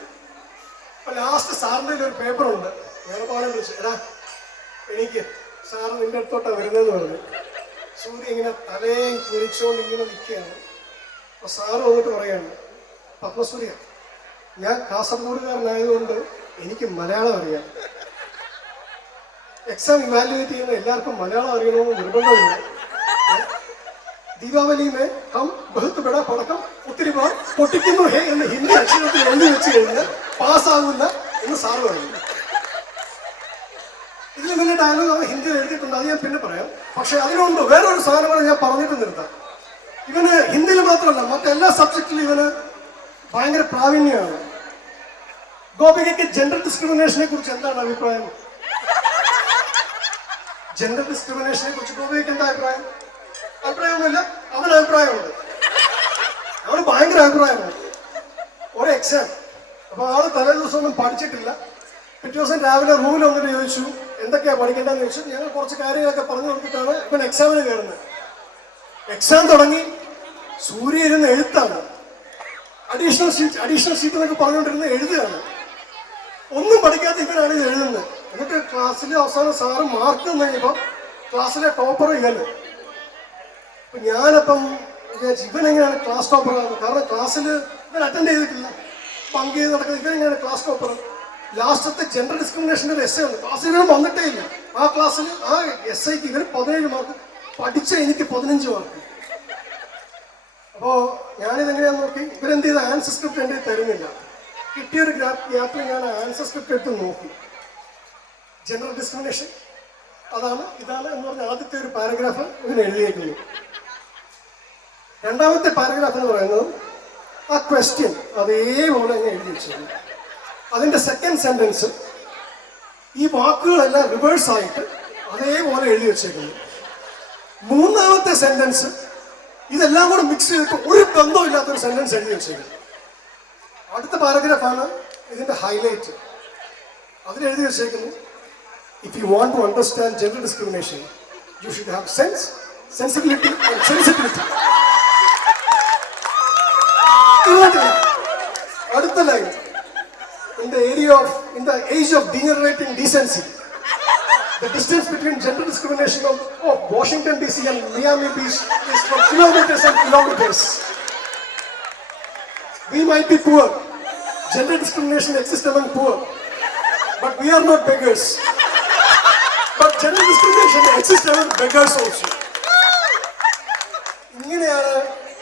അപ്പൊ ലാസ്റ്റ് സാറിന്റെ ഒരു പേപ്പറുണ്ട്. വേറെ പോലെ വിളിച്ചു, എടാ എനിക്ക് സാറ് നിന്റെ അടുത്തോട്ടാ വരുന്നതെന്ന് പറഞ്ഞു. സൂര്യ ഇങ്ങനെ തലയും കുരിച്ചോണ്ട് ഇങ്ങനെ നിൽക്കുകയാണ്. അപ്പൊ സാറ് വന്നിട്ട് പറയാണ്, പത്മസൂര്യ, ഞാൻ കാസർഗോഡുകാരനായതുകൊണ്ട് എനിക്ക് മലയാളം അറിയാം. എക്സാം ഇവാലുവേറ്റ് ചെയ്യുന്ന എല്ലാവർക്കും മലയാളം അറിയണമെന്ന് നിർബന്ധമില്ല. ദീപാവലി മേ ഹം ബഹുത്ത് ബഡ പടക്കം ഒത്തിരി പേർ പൊട്ടിക്കുന്നു ഹേ എന്ന് ഹിന്ദി അക്ഷരത്തിൽ എഴുതി വെച്ച് കഴിഞ്ഞാൽ പാസ്സാകില്ല എന്ന് സാറ് പറഞ്ഞു. ഇതിൽ ഇതിലും വലിയ ഡയലോഗ് അവൻ ഹിന്ദിയിൽ എഴുതിയിട്ടുണ്ട്, അത് ഞാൻ പിന്നെ പറയാം. പക്ഷെ അതിനുണ്ട് വേറൊരു സാധനം കൂടെ ഞാൻ പറഞ്ഞിട്ട് നിർത്താം. ഇവന് ഹിന്ദിയിൽ മാത്രമല്ല മറ്റെല്ലാ സബ്ജക്റ്റിലും ഇവന് ഭയങ്കര പ്രാവീണ്യമാണ്. ഗോപികയ്ക്ക് ജെൻഡർ ഡിസ്ക്രിമിനേഷനെ കുറിച്ച് എന്താണ് അഭിപ്രായം? ജെൻഡർ ഡിസ്ക്രിമിനേഷനെ കുറിച്ച് ഗോപികയ്ക്ക് എന്താ അഭിപ്രായം? അഭിപ്രായമൊന്നുമില്ല. അവന് അഭിപ്രായമുണ്ട്, അവന് ഭയങ്കര അഭിപ്രായമാണ്. ഒരു എക്സാം അപ്പോൾ ആള് തലേ ദിവസം ഒന്നും പഠിച്ചിട്ടില്ല. പിറ്റേ ദിവസം രാവിലെ റൂമിൽ വന്നിട്ട് ചോദിച്ചു എന്തൊക്കെയാ പഠിക്കേണ്ടതെന്ന് ചോദിച്ചു. ഞങ്ങൾ കുറച്ച് കാര്യങ്ങളൊക്കെ പറഞ്ഞു കൊടുത്തിട്ടാണ് ഇവൻ എക്സാമിന് കയറുന്നത്. എക്സാം തുടങ്ങി, സൂര്യ ഇരുന്ന് എഴുത്താണ്. അഡീഷണൽ ഷീറ്റ് എന്നൊക്കെ പറഞ്ഞുകൊണ്ടിരുന്ന് എഴുതുകയാണ്. ഒന്നും പഠിക്കാത്ത ഇവനാണ് ഇത് എഴുതുന്നത്. എന്നിട്ട് ക്ലാസ്സിൽ അവസാനം സാറ് മാർക്ക് തന്നു കഴിഞ്ഞപ്പോൾ ക്ലാസ്സിലെ ടോപ്പർ ഇവന്. അപ്പം ഞാനപ്പം വിചാരിച്ചു ഇവനെങ്ങനെയാണ് ക്ലാസ് ടോപ്പറാകുന്നത്? കാരണം ക്ലാസ്സിൽ ഇവൻ അറ്റൻഡ് ചെയ്തിട്ടില്ല, പങ്ക് ചെയ്ത് നടക്കുന്നത്. ഇവനെങ്ങനെയാണ് ക്ലാസ് ടോപ്പർ? ലാസ്റ്റത്തെ ജെൻഡർ ഡിസ്ക്രിമിനേഷൻ്റെ ഒരു എസ് ഉണ്ട്. ക്ലാസ്സിൽ ഇവൻ വന്നിട്ടേ ഇല്ല. ആ ക്ലാസ്സിൽ ആ എസ് ഐക്ക് ഇവന് 17 മാർക്ക്, പഠിച്ച എനിക്ക് 15 മാർക്ക്. അപ്പോൾ ഞാനിതെങ്ങനെയാന്ന് നോക്കി, ഇവരെന്ത് ചെയ്ത ആൻസർ സ്ക്രിപ്റ്റ് എൻ്റെ തരുന്നില്ല. കിട്ടിയൊരു ഗ്യാപ്പിൽ ഞാൻ ആൻസർ സ്ക്രിപ്റ്റ് എടുത്ത് നോക്കി. ജെൻഡർ ഡിസ്ക്രിമിനേഷൻ അതാണ് ഇതാണ് എന്ന് പറഞ്ഞ ആദ്യത്തെ ഒരു പാരഗ്രാഫ് ഇവന് എഴുതിയേക്കുന്നു. രണ്ടാമത്തെ പാരഗ്രാഫ് എന്ന് പറയുന്നത് ആ ക്വസ്റ്റ്യൻ അതേപോലെ തന്നെ എഴുതി വെച്ചിരുന്നു. അതിൻ്റെ സെക്കൻഡ് സെൻറ്റൻസ് ഈ വാക്കുകളെല്ലാം റിവേഴ്സ് ആയിട്ട് അതേപോലെ എഴുതി വെച്ചേക്കുന്നു. മൂന്നാമത്തെ സെൻറ്റൻസ് ഇതെല്ലാം കൂടെ മിക്സ് ചെയ്തിട്ട് ഒരു ബന്ധമില്ലാത്തൊരു സെൻറ്റൻസ് എഴുതി വെച്ചേക്കുന്നു. അടുത്ത പാരഗ്രാഫാണ് ഇതിൻ്റെ ഹൈലൈറ്റ്. അതിലെഴുതി വെച്ചേക്കുന്നു, if you want to understand gender discrimination you should have sense, sensibility and sensitivity. അടുത്ത line, in the age of degenerating decency, the distance between gender discrimination of Washington DC and Miami Beach is for kilometers and kilometers. We might be poor, gender discrimination exists among poor, but we are not beggars. But gender discrimination exists among beggars also. ഇങ്ങനെയാണ്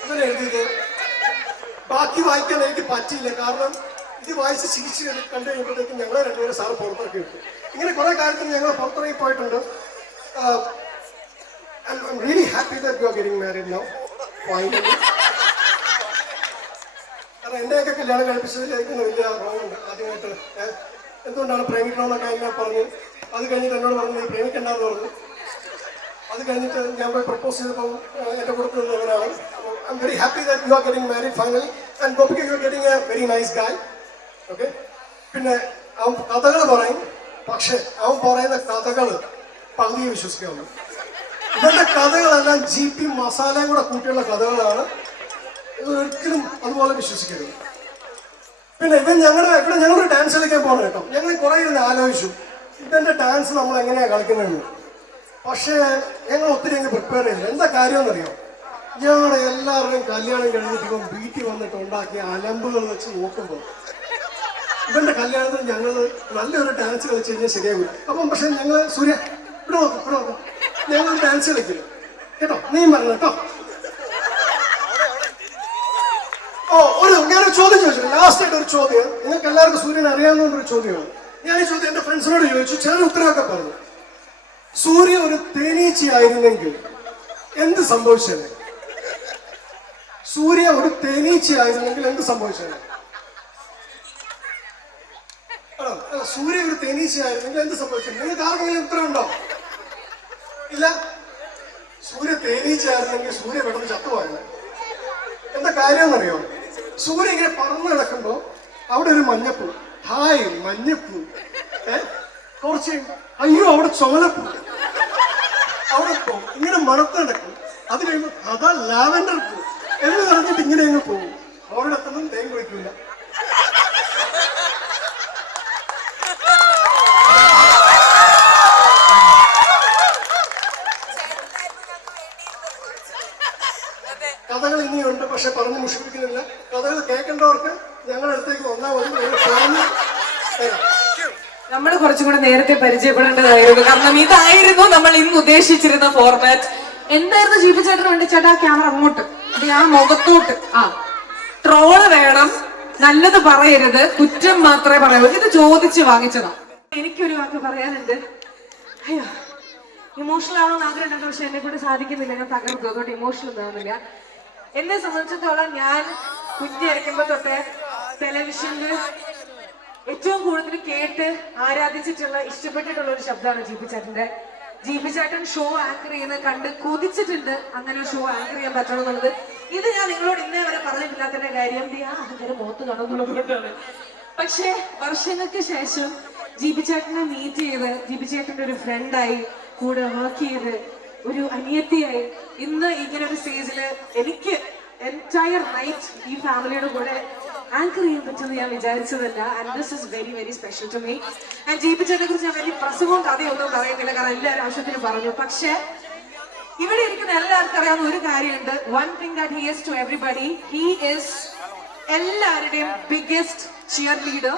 ഇവൻ എഴുതിയത്. ബാക്കി വായിക്കാൻ എനിക്ക് പറ്റിയില്ല, കാരണം ഇത് വായിച്ച് ചിരിച്ച് കണ്ടു കഴിയുമ്പോഴത്തേക്കും ഞങ്ങൾ രണ്ടുപേരും സാറ് പുറത്തിറക്കി വിട്ടു. ഇങ്ങനെ കുറേ കാര്യത്തിൽ ഞങ്ങൾ പുറത്തിറങ്ങി പോയിട്ടുണ്ട്. I'm really happy that you are getting married now. Finally. കാരണം എന്നെയൊക്കെ കല്യാണം കഴിപ്പിച്ചതിൽ എനിക്ക് വലിയ റോങ്ങുണ്ട്. ആദ്യമായിട്ട് എന്തുകൊണ്ടാണ് പ്രേമിക്കണമെന്നൊക്കെ എന്നെ പറഞ്ഞു. അത് കഴിഞ്ഞിട്ട് എന്നോട് പറഞ്ഞു നീ പ്രേമിക്കണ്ടെന്ന് പറഞ്ഞു. അത് കഴിഞ്ഞിട്ട് ഞാൻ പോയി പ്രപ്പോസ് ചെയ്തപ്പോൾ എൻ്റെ കൂടെ നിന്നവനാണ്. I'm very happy that you are getting married finally. And Gopika, you are getting a very nice guy. Okay? പിന്നെ അവൻ കഥകൾ പറയും, പക്ഷെ അവൻ പറയുന്ന കഥകൾ പകുതി വിശ്വസിക്കാവുള്ളൂ. ഇവരുടെ കഥകളെല്ലാം GP മസാലയും കൂടെ കൂട്ടിയുള്ള കഥകളാണ്. ഇതൊരിക്കലും അതുപോലെ വിശ്വസിക്കരുത്. പിന്നെ ഇവിടെ ഞങ്ങളൊരു ഡാൻസ് കളിക്കാൻ പോകണം കേട്ടോ. ഞങ്ങൾ കുറേ ഇരുന്ന് ആലോചിച്ചു ഇവൻ്റെ ഡാൻസ് നമ്മൾ എങ്ങനെയാണ് കളിക്കുന്നതെന്ന്. പക്ഷേ ഞങ്ങൾ ഒത്തിരി അങ്ങ് പ്രിപ്പയർ ചെയ്യില്ല. എന്താ കാര്യമെന്നറിയാം, ഞങ്ങളുടെ എല്ലാവരുടെയും കല്യാണം കഴിഞ്ഞിട്ട് ഇപ്പം വീട്ടിൽ വന്നിട്ട് ഉണ്ടാക്കിയ അലമ്പുകൾ വെച്ച് നോക്കുമ്പോൾ ഇവന്റെ കല്യാണത്തിന് ഞങ്ങൾ നല്ലൊരു ഡാൻസ് കളിച്ച് കഴിഞ്ഞാൽ ശരിയാകില്ല. അപ്പം പക്ഷെ ഞങ്ങൾ സൂര്യ ഇവിടെ നോക്കും ഞങ്ങൾ ഡാൻസ് കളിക്കില്ല കേട്ടോ, നീ പറഞ്ഞു കേട്ടോ. ഞാനൊരു ചോദ്യം ചോദിച്ചു, ലാസ്റ്റ് ആയിട്ട് ഒരു ചോദ്യം. നിങ്ങൾക്ക് എല്ലാവർക്കും സൂര്യനെ അറിയാവുന്നൊരു ചോദ്യമാണ്. ഞാൻ ഈ ചോദ്യം എൻ്റെ ഫ്രണ്ട്സിനോട് ചോദിച്ചു, ചില ഉത്തരവൊക്കെ പറഞ്ഞു. സൂര്യ ഒരു തേനീച്ചയായിരുന്നെങ്കിൽ എന്ത് സംഭവിച്ചത്? സൂര്യ ഒരു തേനീച്ചയായിരുന്നെങ്കിൽ എന്ത് സംഭവിച്ചത്? സൂര്യ ഒരു തേനീച്ചയായിരുന്നെങ്കിൽ എന്ത് സംഭവിച്ചത്? നിങ്ങൾക്ക് ആർക്കെങ്കിലും ഉത്തരം ഉണ്ടോ? ഇല്ല. സൂര്യ തേനീച്ചയായിരുന്നെങ്കിൽ സൂര്യ പെട്ടെന്ന് ചത്തുപോയത്. എന്താ കാര്യം എന്നറിയോ? സൂര്യ ഇങ്ങനെ പറന്നു കിടക്കുമ്പോ അവിടെ ഒരു മഞ്ഞപ്പൂ, ഹായ് മഞ്ഞപ്പൂ, കുറച്ച് അയ്യോ അവിടെ ചുമലപ്പൂ, അവിടെ പോകും ഇങ്ങനെ മണത്ത് നടക്കും. അത് കഴിയുമ്പോൾ അതാ ലാവൻഡർ പൂ എന്ന് പറഞ്ഞിട്ട് ഇങ്ങനെ അങ്ങ് പോകും. അവിടെ എത്തുന്നും തേൻ കുടിക്കില്ല. കഥകൾ ഇനിയുണ്ട്, പക്ഷെ പറഞ്ഞ് മുഷിപ്പിക്കുന്നില്ല. കഥകൾ കേൾക്കേണ്ടവർക്ക് ഞങ്ങളുടെ അടുത്തേക്ക് വന്നാൽ മതി. നമ്മൾ കുറച്ചും കൂടെ നേരത്തെ പരിചയപ്പെടേണ്ടതായിരുന്നു, കാരണം ഇതായിരുന്നു നമ്മൾ ഇന്ന് ഉദ്ദേശിച്ചിരുന്ന ഫോർമാറ്റ്. എന്തായിരുന്നു ജീപ്പിച്ചേട്ടന് വേണ്ടി? ചേട്ടാ ക്യാമറ അങ്ങോട്ട്, ആ മുഖത്തോട്ട്. ട്രോള് വേണം, നല്ലത് പറയരുത്, കുറ്റം മാത്രമേ പറയൂ. ഇത് ചോദിച്ച് വാങ്ങിച്ചതാ. എനിക്കൊരു വാക്ക് പറയാനുണ്ട്. അയ്യോ, ഇമോഷണൽ ആവണമെന്ന് ആഗ്രഹമുണ്ട്, പക്ഷെ എന്നെ കൊണ്ട് സാധിക്കുന്നില്ല. ഞാൻ തകർന്നു, അതുകൊണ്ട് ഇമോഷണൽ ആവുന്നില്ല. എന്നെ സംബന്ധിച്ചിടത്തോളം ഞാൻ കുഞ്ഞിരിക്കുമ്പോ തൊട്ടേ ടെലിവിഷനിൽ ഏറ്റവും കൂടുതൽ കേട്ട് ആരാധിച്ചിട്ടുള്ള ഇഷ്ടപ്പെട്ടിട്ടുള്ള ഒരു ശബ്ദമാണ് ജീപ്പി ചേട്ടന്റെ. ജീപ്പി ചേട്ടൻ ഷോ ആങ്കർ ചെയ്യുന്നത് കണ്ട് കൊതിച്ചിട്ടുണ്ട് അങ്ങനെ ഷോ ആങ്കർ ചെയ്യാൻ പറ്റണം എന്നുള്ളത്. ഇത് ഞാൻ നിങ്ങളോട് ഇന്നേ വരെ പറഞ്ഞിട്ടില്ലാത്തതിന്റെ കാര്യം അങ്ങനെ മുഖത്ത് കാണുന്നുള്ളതുകൊണ്ടാണ്. പക്ഷെ വർഷങ്ങൾക്ക് ശേഷം ജീപ്പി ചേട്ടനെ മീറ്റ് ചെയ്ത് ജീപ്പി ചേട്ടന്റെ ഒരു ഫ്രണ്ടായി കൂടെ വർക്ക് ചെയ്ത് ഒരു അനിയത്തിയായി ഇന്ന് ഇങ്ങനെ ഒരു സ്റ്റേജില് എനിക്ക് എൻറ്റയർ നൈറ്റ് ഈ ഫാമിലിയുടെ കൂടെ ആങ്കർ ചെയ്യാൻ പറ്റുമെന്ന് ഞാൻ വിചാരിച്ചതല്ല. And this is very very special to me. And GP ചേട്ടനെ കുറിച്ച് ഞാൻ വലിയ പ്രസംഗവും കഥയൊന്നും പറയുന്നില്ല, കാരണം എല്ലാവരും ആവശ്യത്തിന് പറഞ്ഞു. പക്ഷെ ഇവിടെ ഇരിക്കുന്ന എല്ലാവർക്കും അറിയാവുന്ന ഒരു കാര്യമുണ്ട്. One thing that he is to everybody, he is എല്ലാവരുടെയും ബിഗ്ഗസ്റ്റ് ചിയർ ലീഡർ.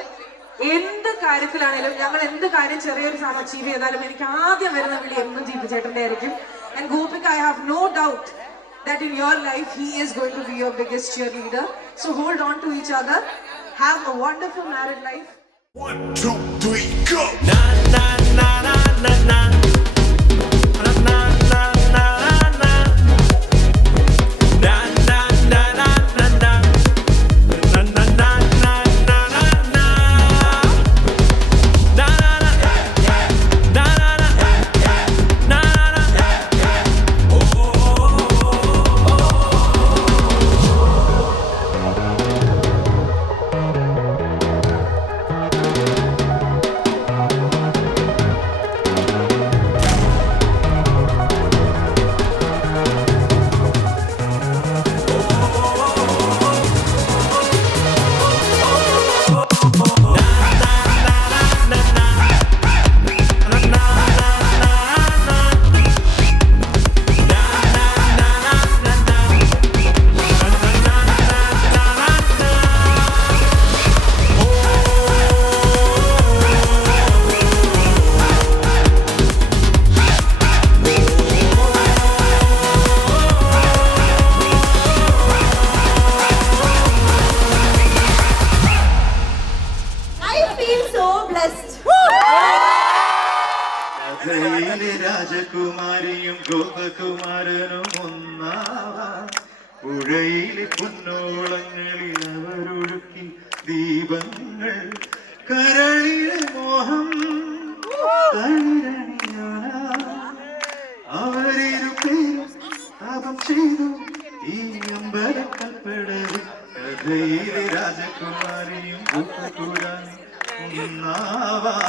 എന്ത് കാര്യത്തിലാണേലും ഞങ്ങൾ എന്ത് കാര്യം ചെറിയൊരു സാധനം അച്ചീവ് ചെയ്താലും എനിക്ക് ആദ്യം വരുന്ന വിളി എന്നും ജീപ്പി ചേട്ടൻ്റെ ആയിരിക്കും. And Gopika, I have no doubt that in your life he is going to be your biggest cheerleader. So hold on to each other. Have a wonderful married life. 1, 2, 3, go! Na na na na na na. Na na na na na. Na na na na na na. Na na na na na na. Na na na. Na na na. Na na. Oh oh oh. കഥയിലെ രാജകുമാരിയും ഗോപകുമാരനും ഒന്നാവാൻ പുഴയിലെ പൊന്നോളങ്ങളിൽ അവരൊഴുക്കി ദീപങ്ങൾ കരളിലെ മോഹം അവരിരുപേരും താപം ചെയ്തു ഈ അമ്പലക്കൽപ്പടവിൽ. കഥയിലെ രാജകുമാരിയും ഗോപകുമാരനും ഒന്നാവാൻ